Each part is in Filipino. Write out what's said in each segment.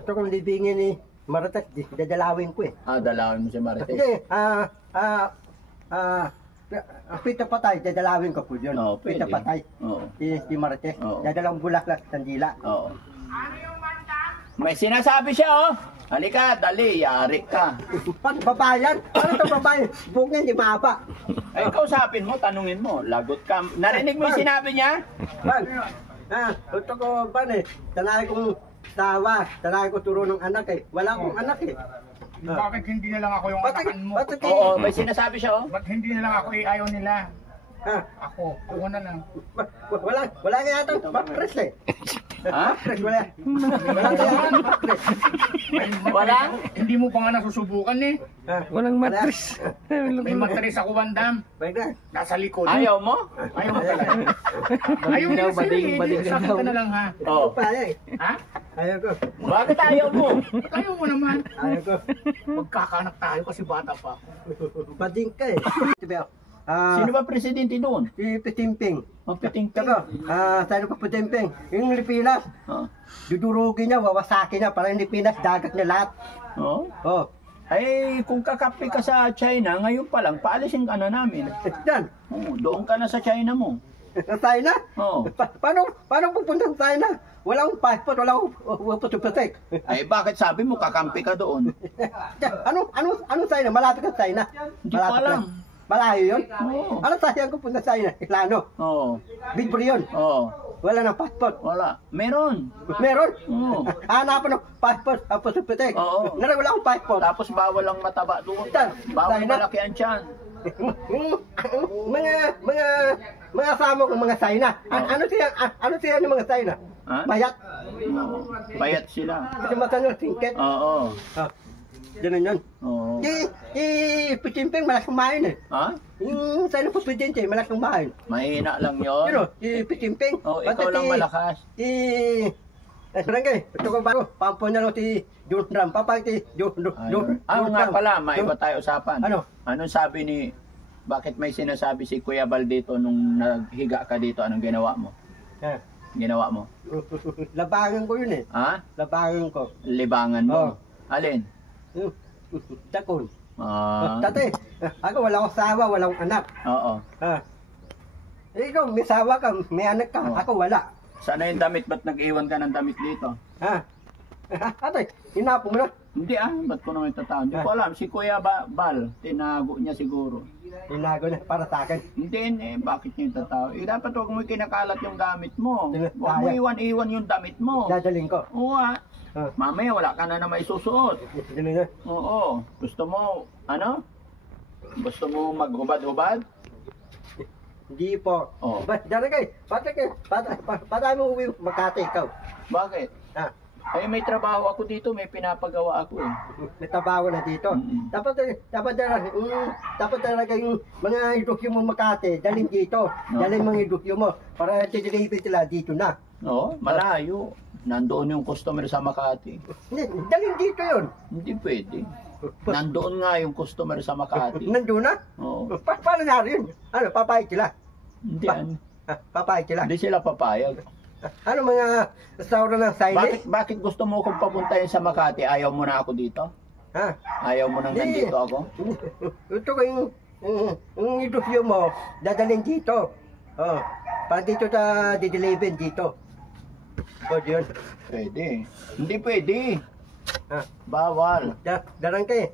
Gusto kong libingin ni Marites, dadalawin ko eh. Dalawin mo si Marites. Hindi, pita patay, dadalawin ko po yun. Pwede. Pita patay, si Marites, dadalawang bulaklak, sandila. Oo. May sinasabi siya, oh. Halika, dali, yari ka. Babayan? Ano ito babayan? Bugin, di maaba. Ay, kausapin mo, tanungin mo, lagot ka. Narinig mo yung sinabi niya? Gusto ko ba eh, tanay kong tawa, tanay ko turo ng anak eh. Wala akong anak eh. Bakit hindi na lang ako yung anakan mo? Oo, may sinasabi siya, oh. Ba't hindi na lang ako ayaw nila? Ako na lang. Wala kaya ito, matres eh. Ha? Matres, wala. Wala kaya matres. Wala? Hindi mo pa nga nasusubukan eh. Walang matris. May matris ako, Bandam. Pwede. Nasa likod. Ayaw mo? Ayaw mo talaga. Ayaw mo na sa'yo. Sakit ka na lang ha. Oo. Ha? Ayaw ko. Bakit ayaw mo? Ayaw mo naman. Ayaw ko. Magkakanak tayo kasi bata pa. Bading ka eh. Sino ba presidente doon? Si Petimping. Piting. Saka, sabi ko Petimping, yung Lipinas, dudurugin niya, wawasakin niya, para yung Lipinas, dagat niya lahat. Oo. Ay, kung kakapi ka sa China, ngayon pa lang, paalisin ka na namin. Yan. Doon ka na sa China mo. Sa China? Oo. Paano pupunta sa China? Wala akong passport, wala akong putupatek. Ay, bakit sabi mo kakampi ka doon? Ano China? Malapit ka sa China? Hindi ko alam. Malayo yun? Oo. Ano sayang ko punta sa China? Islano? Oo. Bidbri yun? Oo. Wala ng passport? Wala. Meron. Meron? Oo. Hanapan ng passport, putupatek. Oo. Wala akong passport. Tapos bawal ang mataba doon. Saan? Bawal China? malaki ang tiyan. Mga asama kong mga China. Ano siya ng mga China? Ha? Bayat. Oo. Bayat sila. Kasi matanong tingket. Oo. Ganun yun. Oo. Petimping malas kumain eh. Ha? Yung China po presidente, malas kumain. Mahina lang yun. Pero, Petimping. Oo, ikaw lang malakas. Sarangay, ito ko ba? Pampon na lang si John Trump. Papa, si John Nga pala, maiba tayo usapan. Ano? Anong sabi ni, bakit may sinasabi si Kuya Bal dito nung naghiga ka dito, anong ginawa mo? Ginawa mo? Labangan ko yun eh. Ha? Labangan ko. Libangan mo? Alin? Dakon. Tate, ako wala akong sawa, wala akong anak. Oo. Ikaw, may sawa ka, may anak ka. Ako wala. Sana yung damit? Ba't nag-iwan ka ng damit dito? Ate, hinapo mo na. Hindi ba't ko naman itatawag? Hindi ko alam, si Kuya Bal, tinago niya siguro. Hinago na para sa akin. Hindi, bakit niya itatawag? Dapat huwag mo kinakalat yung gamit mo. Huwag mo iwan-iwan yung damit mo. Dadaling ko. Oo mamaya wala ka na may susuot. Dadaling na. Oo. Gusto mo, Gusto mo maghubad-hubad? Hindi po. Daragay, patay mo uwi Makati ikaw. Bakit? Ay, may trabaho ako dito, may pinapagawa ako eh. May trabaho na dito. Dapat talaga yung mga idukyo mo Makati, dalhin dito. Dalhin mga idukyo mo para deliver sila dito na. Oo, malayo. Nandoon yung customer sa Makati. Dalhin dito yun. Hindi pwede. Nandoon nga yung customer sa Makati. Nandoon na? Oo. Paano nga rin? Papayag sila? Hindi. Papayag sila? Hindi sila papayag. Ano mga restaurant ng Chinese? Bakit gusto mo kong papuntahin sa Makati? Ayaw mo na ako dito? Ayaw mo nang nandito ako? Ito ko yung idukyo mo, dadalhin dito. Para dito sa dideliver dito. Pwede yun? Pwede. Hindi pwede. Bawal. Darang kayo.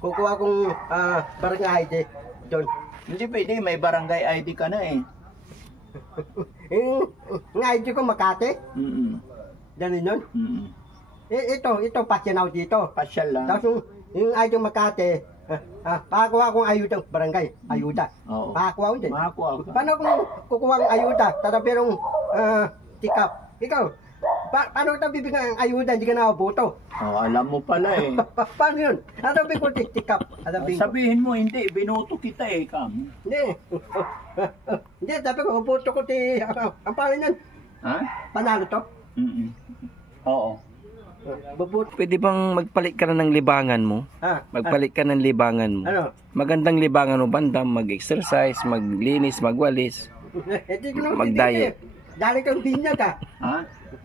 Kukuha kong barangay ID doon. Hindi pwede. May barangay ID ka na eh. Yung ID ko Makati? Ganun yun? Ito, pasyal ako dito. Pasyal lang. Tapos yung ID Makati, pakakuha akong ayuda barangay. Ayuda. Pakakuha ko din. Makakuha ka. Paano kung kukuha akong ayuda? Tatapirong tikap. Ikaw, paano kita bibigyan ng ayuda? Hindi ka nakaboto. Alam mo pala eh. Paano yun? Tatapin ko tikap. Sabihin mo, hindi. Binoto kita eh, Kam. Hindi, sabi ko, boto ko ang pangalan yan. Panalo to? Oo. Pwede bang magpalit ka na ng libangan mo? Magpalit ka ng libangan mo. Ano? Magandang libangan mo, Bandam. Mag-exercise, maglinis, magwalis. Mag-diet. Dali kang binyag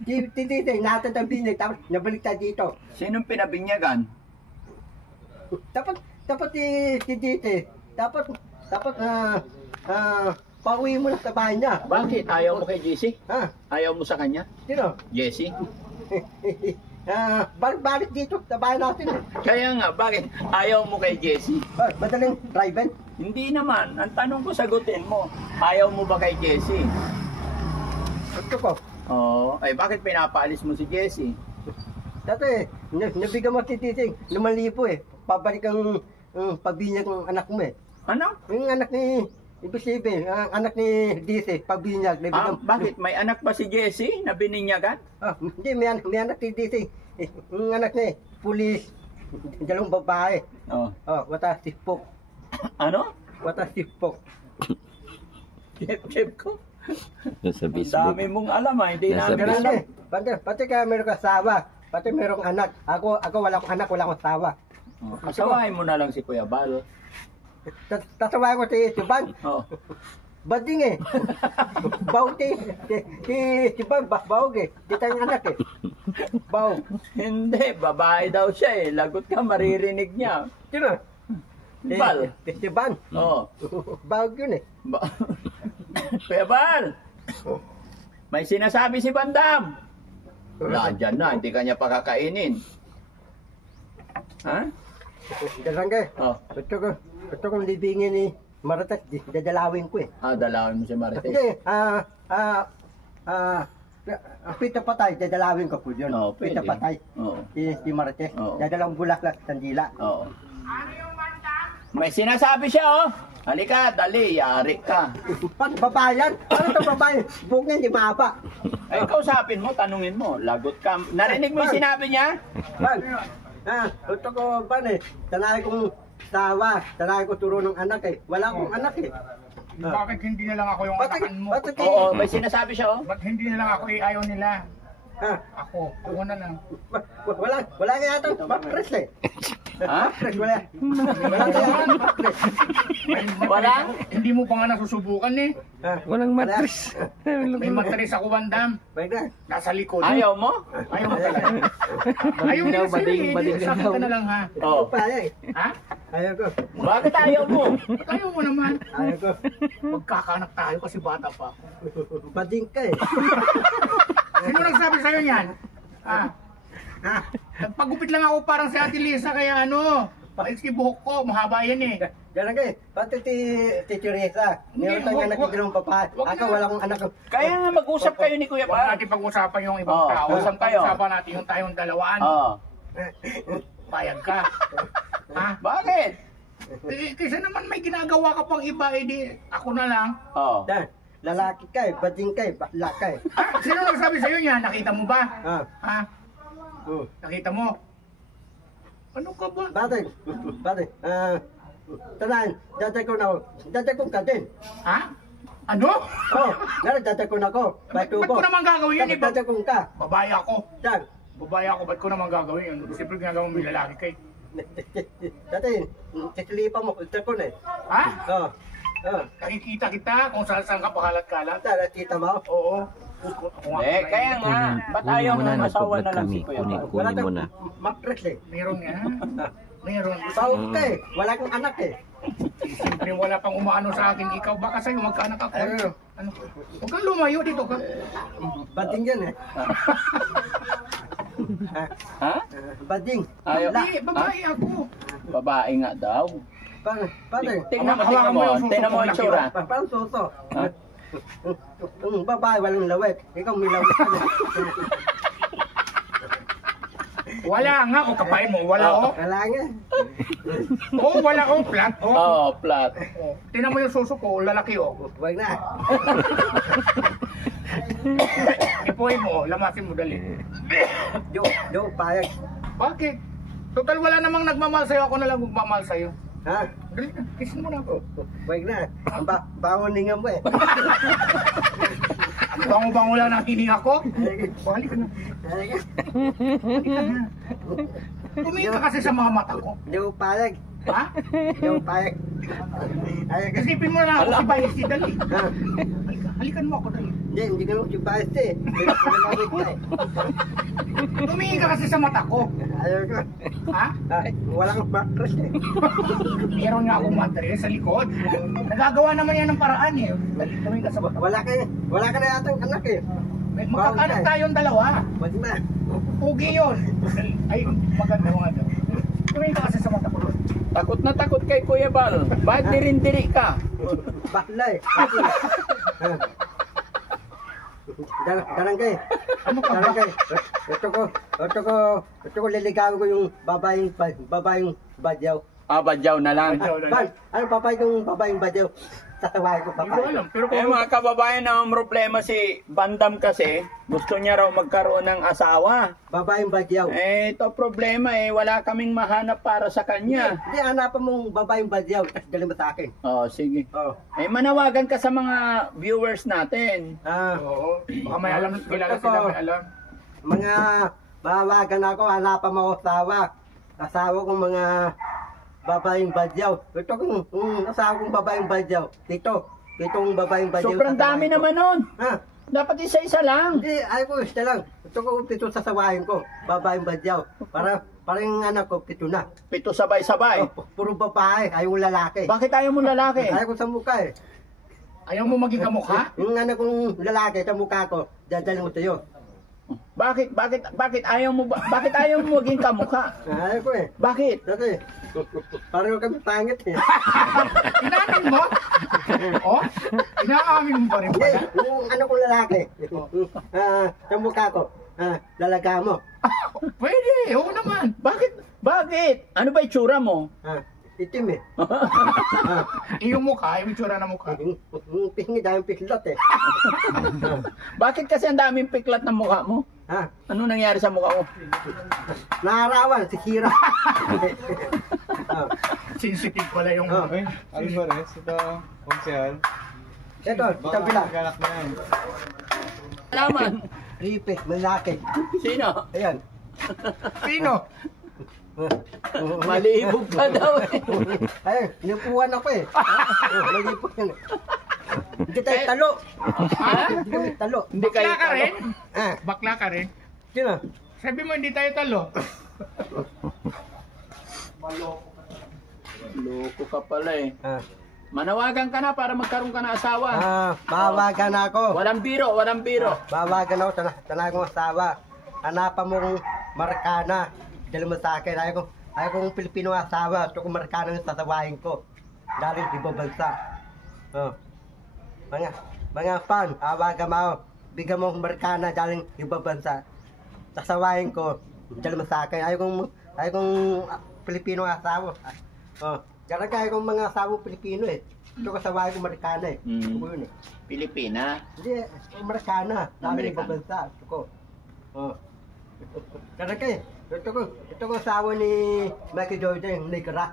Titi, natin ang binyag, tapos nabalik tayo dito. Sinong pinabinyagan? Dapat titi, dapat, pauwi mo na sa bahay niya. Bakit? Ayaw mo kay Jessie? Ha? Ayaw mo sa kanya? Sino? Jessie? Balik dito sa bahay natin eh. Kaya nga, bakit ayaw mo kay Jessie? Madaling drive-in. Hindi naman. Ang tanong ko, sagutin mo. Ayaw mo ba kay Jessie? Gusto ko. Oo. Ay, bakit pinapaalis mo si Jessie? Dati, nabigyan mo si Titing, 5,000 eh. Pabalik ang pabinyag ng anak mo eh. Ano? Yung anak ni, ibig sabihin, ang anak ni DC, pabinyag. Bakit? May anak ba si Jessie na bininyagan? Hindi, may anak ni DC. Yung anak ni, pulis, 2 babae. Oo. Wata sipok. Ano? Wata sipok. Chip ko. Sa Ang Facebook. dami mong alam ha. Hindi Nasa namin Ganun alam. eh. Pati ka meron ka asawa. Pati merong anak. Ako wala akong anak, wala akong asawa. Asawahin mo na lang si Kuya Bal. Tasaway ko si Ban. Oo. Bading eh. Baog si Ban, baog eh. Di tayong anak eh. Baog. Hindi, babae daw siya eh. Lagot ka, maririnig niya. Sino? Bal. Si Ban. Oo. Baog yun eh. Kuya Bal! May sinasabi si Bandam. Wala, dyan na. Hindi ka niya pakakainin. Ha? Dalangga eh. Oh. Gusto kong libingin ni Marites. Dadalawin ko eh. Dalawin mo si Marites. Hindi, pita patay, dadalawin ko po yun. Oo, Pita pwede. patay. Oo. Si Marites. Oo. Dadalawang bulaklak sa dila. Oo. May sinasabi siya, oh. Halika, dali, yari ka. Babayan? Ano itong babae? Buhok niya hindi mahaba. Ay, kausapin mo, tanungin mo. Lagot ka. Narinig mo yung sinabi niya? Ban, gusto ko, ban eh. Tanay kong tawa. Tanay ko turo ng anak eh. Wala akong anak eh. Bakit hindi na lang ako yung anakan mo? Oo, may sinasabi siya, oh. Ba't hindi na lang ako ayaw nila? Ha? Ako, ako na lang. Wala kaya itong mattress eh. Ha? Mattress, wala. Wala kaya itong mattress. Wala? Hindi mo pa nga nasusubukan eh. Walang mattress. May matris ako, Bandam. Wait na. Nasa likod. Ayaw mo? Ayaw mo talaga. Ayaw mo kasi bading sakit daw. ka na lang ha. Oo. Pala eh. Ha? Ayaw ko. Bakit ayaw mo? Ba't ayaw mo naman? Ayaw ko. Magkakanak tayo kasi bata pa ako. Bading ka eh. Sino nagsabi sa'yo yan? Ha? Ha? Nagpagupit lang ako parang si Ate Lisa kaya ano. Paiksi buhok ko, mahaba yan eh. Diyan ka eh. Pati si Teresa. Meron tayong anak ng dalawang babae. Ako wala akong anak. Kaya nga mag-usap kayo ni Kuya Huwag Bal. natin pag-usapan yung ibang Oo, tao. usap kayo. Pag-usapan natin yung tayong dalawaan. Oo. Payag ka. Ha? Bakit? Kasi naman may ginagawa ka pang iba, edi ako na lang. Oo. Dan, lalaki ka eh. Bading ka eh. Bakla ka eh. Ha? Sino nagsabi sa'yo niya? Nakita mo ba? Ah. Ha? Nakita mo? Ano ka ba? Bakit? Bakit? Tanan, daday ko ka din. Ha? Ano? Daday ko na ko. Ba't ko naman gagawin yun? Daday ko ka. Babae ako. Dan, Babae ako, ba't ko naman gagawin yun? Siyempre ginagawa mo may lalaki kay. daday, titilipa mo. Daday ko na eh. Ha? Nakikita Nakikita kita kung saan ka pakalat-kalat. kita mo. Oo. Ako nga. Kaya nga. Ba't ayaw mo na masawa na lang kami. si Kuya Bal? Wala Kunin mo na. mattress eh. Meron nga. Meron. Bawag ka eh. Wala kang anak eh. Siyempre wala pang umaano sa akin. Ikaw baka sa'yo magkaanak ako. Ano? Huwag kang lumayo dito ka. Bading yan eh. Ha? Bading. Ayaw. Hindi, babae ako. Babae nga daw. Paano? Tingnan mo, Hawakan mo yung suso tingnan mo kung yung laki tsura. Parang suso. Ha? Babae, walang lawet. Ikaw may lawet ka na. Wala nga, kung kapain mo, wala oh. Wala nga. Oh, wala oh, flat oh. Oo, flat. Oh. Tingnan mo yung suso ko, lalaki oh. Wag na. Ipuhin mo, lamasin mo dali. Do, payag. Bakit? Total wala namang nagmamahal sa'yo, ako na lang magmamahal sa'yo. Ha? Dali na, kissin mo na ako. Wag na. Bahoningan mo eh. Bango-bango lang ng hininga ko. Balik ka na. Tumingin ka kasi sa mga mata ko. Do, payag. Ha? Do, payag. Ayag. Isipin mo na ako si Baisi, dali. Ha? Halikan mo ako dali. Hindi ka naman yung bias eh. Pinapalawit ka eh. Tumingin ka kasi sa mata ko. Ayaw ko. Ha? Wala kang mattress eh. Meron nga akong mattress sa likod. Nagagawa naman yan ng paraan eh. Tumingin ka sa mata ko. Wala ka na yatang anak eh. Magkakanak tayong dalawa. Ba't ba? Pugi yun. Ay, maganda mga daw. Tumingin ka kasi sa mata ko. Takot na takot kay Kuya Bal. Bakit dirindiri ka? Bakla eh. Darangay. Ano ka ba? Darangay. Ito ko liligawin ko yung babaeng badyaw. Badyaw na lang. Ano babaeng badyaw? Tatawain ko Hindi ko babae. alam. Pero Eh kung mga kababayan, ang problema si Bandam kasi, gusto niya raw magkaroon ng asawa. Babaeng badyaw. Eh, ito problema wala kaming mahanap para sa kanya. Hindi, hanapan mong babaeng badyaw. Tapos dali mo sa akin. Oh, sige. Oh. Eh, manawagan ka sa mga viewers natin. oo. Baka may alam. Kilala sila may alam. Mga mawagan ako, hanapan mo asawa. Asawa kong mga babaeng badyaw. Ito kung asawa kong babaeng badyaw. Itong babaeng badyaw. Sobrang dami naman nun. Ha? Dapat isa-isa lang. Hindi, ayaw ko, isa lang. Ito ko, pito sasawahin ko. Babaeng badyaw. Parang yung anak ko, pito na. 7 sabay-sabay. Oh, puro babae, ayaw lalaki. Bakit ayaw mo lalaki? Ayaw ko sa mukha eh. Ayaw mo maging kamukha? Yung anak kong lalaki sa mukha ko, dadalhin ko sa'yo. Bakit ayaw mo maging kamukha? Ayaw ko eh. Bakit? Kasi, parang kami pangit eh. Inamin mo? Oh? Inaamin mo pa rin Hindi, pala? yung anak kong lalaki, sa mukha ko, lalaga mo. Pwede, oo naman. Bakit? Ano ba itsura mo? Itim eh. Yung mukha, yung itsura ng mukha. Yung pisngi dahil pislot eh. Bakit kasi ang daming piklat ng mukha mo? Ano nangyari sa mukha mo? Naarawan, si Kira. Sensitive pala yung... Alvarez, ito, Konsehal. Ito, kabila. Galak na yan. Alaman. Ripe, malaki. Sino? Ayan. Sino? Malibog ka daw eh. Ayun, nipuan ako eh. Malipot yan. Hindi tayo talo. Ha? Hindi kami talo. Hindi kayo Bakla ka rin? Ah, Bakla ka rin? sino? Sabi mo hindi tayo talo. Loko ka pala eh. Ah, Manawagan ka na para magkaroon ka ng asawa. bawagan ako. Walang biro. Bawagan ako, tanay kong asawa. Hanapan mong Marikana. Dali mo sa akin. Ayaw kong Pilipino asawa. Ito kong Marikana yung sasawahin ko. Dahil ibang bansa. Oh. Mga fan, awagan mo. Bigyan mo akong Marikana dahil ibang bansa. Sasawahin ko. Dali mo sa akin. Ayaw kong Pilipino asawa. Oh. Kaya kaya kong mga asawa Pilipino eh. Ito kasawahin ko Marikana eh. Ito ko yun eh. Pilipina. Hindi, Amerikana. Dami Amerikana. ibang bansa. Ito ko. Oh. Kaya ito ko asawa ni Michael Jordan, Nicara.